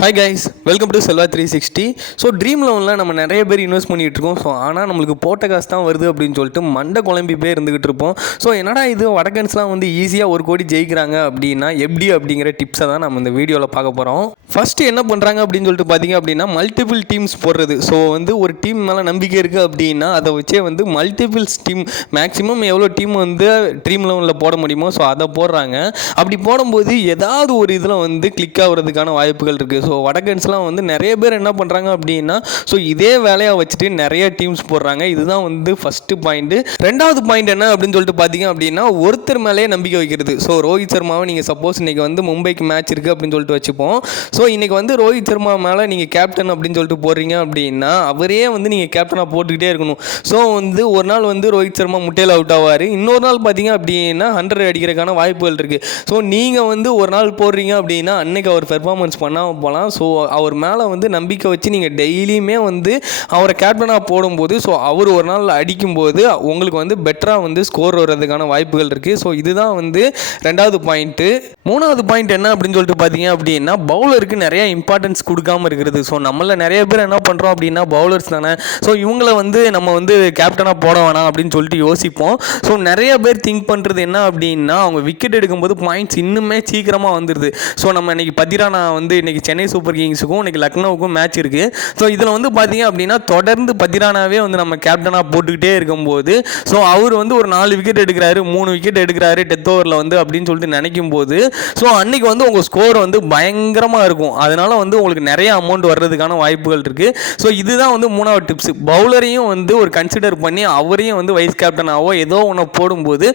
Hi guys, welcome to Selva 360. So dream லோனில் நம்ம நிறைய பேர் இன்வெஸ்ட் பண்ணிகிட்டு இருக்கோம். ஸோ ஆனால் நம்மளுக்கு போட்ட காசு தான் வருது அப்படின்னு சொல்லிட்டு மண்டை குழம்பி போய் இருந்துகிட்டு இருப்போம். ஸோ என்னடா இது வடக்கன்ஸ்லாம் வந்து ஈஸியாக 1 கோடி ஜெயிக்கிறாங்க அப்படின்னா எப்படி அப்படிங்கிற டிப்ஸை தான் நம்ம இந்த வீடியோவில் பார்க்க போகிறோம். ஃபஸ்ட்டு என்ன பண்ணுறாங்க அப்படின்னு சொல்லிட்டு பார்த்தீங்க அப்படின்னா மல்டிபிள் டீம்ஸ் போடுறது. ஸோ வந்து ஒரு டீம் மேலே நம்பிக்கை இருக்குது அப்படின்னா அதை வச்சே வந்து மல்டிபிள்ஸ் டீம் மேக்ஸிமம் எவ்வளோ டீம் வந்து ட்ரீம் லோனில் போட முடியுமோ ஸோ அதை போடுறாங்க. அப்படி போடும்போது ஏதாவது ஒரு இதில் வந்து கிளிக் ஆகிறதுக்கான வாய்ப்புகள் இருக்குது. ஸோ வடகன்ஸ்லாம் வந்து நிறைய பேர் என்ன பண்ணுறாங்க அப்படின்னா ஸோ இதே வேலையை வச்சுட்டு நிறைய டீம்ஸ் போடுறாங்க. இதுதான் வந்து ஃபஸ்ட்டு பாயிண்ட்டு. ரெண்டாவது பாயிண்ட் என்ன அப்படின்னு சொல்லிட்டு பார்த்தீங்க அப்படின்னா ஒருத்தர் மேலேயே நம்பிக்கை வைக்கிறது. ஸோ ரோஹித் சர்மாவை நீங்கள் சப்போஸ் இன்றைக்கி வந்து மும்பைக்கு மேட்ச் இருக்குது அப்படின்னு சொல்லிட்டு வச்சுப்போம். ஸோ இன்றைக்கி வந்து ரோஹித் சர்மா மேலே நீங்கள் கேப்டன் அப்படின்னு சொல்லிட்டு போடுறீங்க அப்படின்னா அவரே வந்து நீங்கள் கேப்டனாக போட்டுக்கிட்டே இருக்கணும். ஸோ வந்து ஒரு நாள் வந்து ரோஹித் சர்மா முட்டையில் அவுட் ஆவார், இன்னொரு நாள் பார்த்தீங்க அப்படின்னா 100 அடிக்கிறதுக்கான வாய்ப்புகள் இருக்குது. ஸோ நீங்கள் வந்து ஒரு நாள் போடுறீங்க அப்படின்னா அன்றைக்கி அவர் பெர்ஃபார்மன்ஸ் பண்ணாமல் போகலாம். ஸோ அவர் மேலே வந்து நம்பிக்கை வச்சு நீங்கள் டெய்லியுமே வந்து அவரை கேப்டனாக போடும்போது ஸோ அவர் ஒரு நாள் அடிக்கும்போது உங்களுக்கு வந்து பெட்டராக வந்து ஸ்கோர் வர்றதுக்கான வாய்ப்புகள் இருக்குது. ஸோ இதுதான் வந்து ரெண்டாவது பாயிண்ட்டு. மூணாவது பாயிண்ட் என்ன அப்படின்னு சொல்லிட்டு பார்த்தீங்க அப்படின்னா பவுலருக்கு நிறைய இம்பார்ட்டன்ஸ் கொடுக்காம இருக்கிறது. ஸோ நம்மள நிறைய பேர் என்ன பண்ணுறோம் அப்படின்னா பவுலர்ஸ் தானே, ஸோ இவங்களை வந்து நம்ம வந்து கேப்டனாக போட வேணாம் அப்படின்னு சொல்லிட்டு யோசிப்போம். ஸோ நிறைய பேர் திங்க் பண்ணுறது என்ன அப்படின்னா அவங்க விக்கெட் எடுக்கும்போது பாயிண்ட்ஸ் இன்னுமே சீக்கிரமாக வந்துடுது. ஸோ நம்ம இன்றைக்கி பத்திரானா வந்து இன்றைக்கி சென்னை சூப்பர் கிங்ஸுக்கும் இன்றைக்கி லக்னோவுக்கும் மேட்ச் இருக்குது. ஸோ இதில் வந்து பார்த்தீங்க அப்படின்னா தொடர்ந்து பத்திரானாவே வந்து நம்ம கேப்டனாக போட்டுக்கிட்டே இருக்கும்போது ஸோ அவர் வந்து ஒரு 4 விக்கெட் எடுக்கிறாரு, 3 விக்கெட் எடுக்கிறாரு டெத் ஓவரில் வந்து அப்படின்னு சொல்லிட்டு நினைக்கும் போது ஸோ அன்றைக்கி வந்து உங்கள் ஸ்கோர் வந்து பயங்கரமாக இருக்கும். அதனால் வந்து உங்களுக்கு நிறைய அமௌண்ட் வர்றதுக்கான வாய்ப்புகள் இருக்குது. ஸோ இதுதான் வந்து மூணாவது டிப்ஸ். பவுலரையும் வந்து ஒரு கன்சிடர் பண்ணி அவரையும் வந்து வைஸ் கேப்டனாகவோ ஏதோ ஒன்று போடும்போது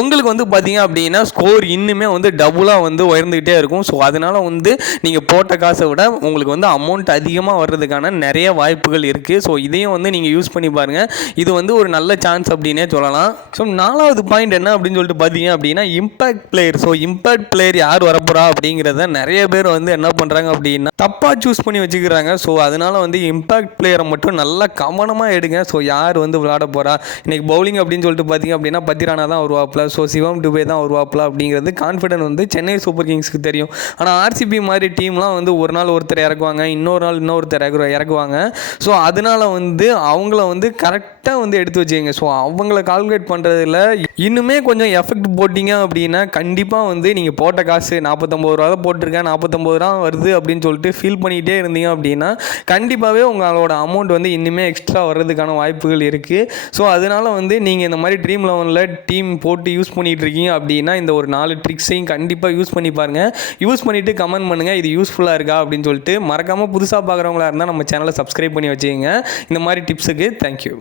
உங்களுக்கு வந்து பார்த்தீங்க அப்படின்னா ஸ்கோர் இன்னுமே வந்து டபுளாக வந்து உயர்ந்துக்கிட்டே இருக்கும். ஸோ அதனால் வந்து நீங்கள் போட்ட காசை விட உங்களுக்கு வந்து அமௌண்ட் அதிகமாக வர்றதுக்கான நிறைய வாய்ப்புகள் இருக்குது. ஸோ இதையும் வந்து நீங்கள் யூஸ் பண்ணி பாருங்கள். இது வந்து ஒரு நல்ல சான்ஸ் அப்படின்னே சொல்லலாம். ஸோ நாலாவது பாயிண்ட் என்ன அப்படின்னு சொல்லிட்டு பார்த்தீங்க அப்படின்னா impact player. So impact player யார் வரப்போறா அப்படிங்கிறத நிறைய பேர் வந்து என்ன பண்ணுறாங்க அப்படின்னா தப்பாக சூஸ் பண்ணி வச்சுக்கிறாங்க. ஸோ அதனால் வந்து இம்பாக்ட் பிளேயரை மட்டும் நல்லா கவனமாக எடுங்க. ஸோ யார் வந்து விளையாட போகிறா இன்றைக்கி பவுலிங் அப்படின்னு சொல்லிட்டு பார்த்தீங்க அப்படின்னா பத்திரானா தான் வருவாப்பில், ஸோ சிவம் டுபே தான் வருவாப்பில் அப்படிங்கிறது கான்ஃபிடென்ட் வந்து சென்னை சூப்பர் கிங்ஸ்க்கு தெரியும். ஆனால் ஆர்சிபி மாதிரி டீம்லாம் வந்து ஒரு நாள் ஒருத்தர் இறக்குவாங்க, இன்னொரு நாள் இன்னொருத்தர் இறக்குவாங்க. ஸோ அதனால் வந்து அவங்கள வந்து கரெக்டாக வந்து எடுத்து வச்சுங்க. ஸோ அவங்கள கால்குலேட் பண்ணுறதுல இன்னுமே கொஞ்சம் எஃபெக்ட் போட்டிங்க அப்படின்னா கண்டிப்பாக வந்து நீங்கள் போட்ட காசு 49 ரூபா போட்டிருக்கேன், 49 ரூபா வருது அப்படின்னு சொல்லிட்டு ஃபீல் பண்ணிகிட்டே இருந்தீங்க அப்படின்னா கண்டிப்பாகவே உங்களோட அமௌண்ட் வந்து இன்னுமே எக்ஸ்ட்ரா வர்றதுக்கான வாய்ப்புகள் இருக்குது. ஸோ அதனால் வந்து நீங்கள் இந்த மாதிரி ட்ரீம் லெவனில் டீம் போட்டு யூஸ் பண்ணிகிட்டு இருக்கீங்க அப்படின்னா இந்த ஒரு 4 ட்ரிக்ஸையும் கண்டிப்பாக யூஸ் பண்ணி பாருங்கள். யூஸ் பண்ணிவிட்டு கமெண்ட் பண்ணுங்கள் இது யூஸ்ஃபுல்லாக இருக்கா அப்படின்னு சொல்லிட்டு. மறக்காமல் புதுசாக பார்க்குறவங்களா இருந்தால் நம்ம சேனலை சப்ஸ்கிரைப் பண்ணி வச்சுக்கோங்க இந்த மாதிரி டிப்ஸுக்கு. தேங்க்யூ.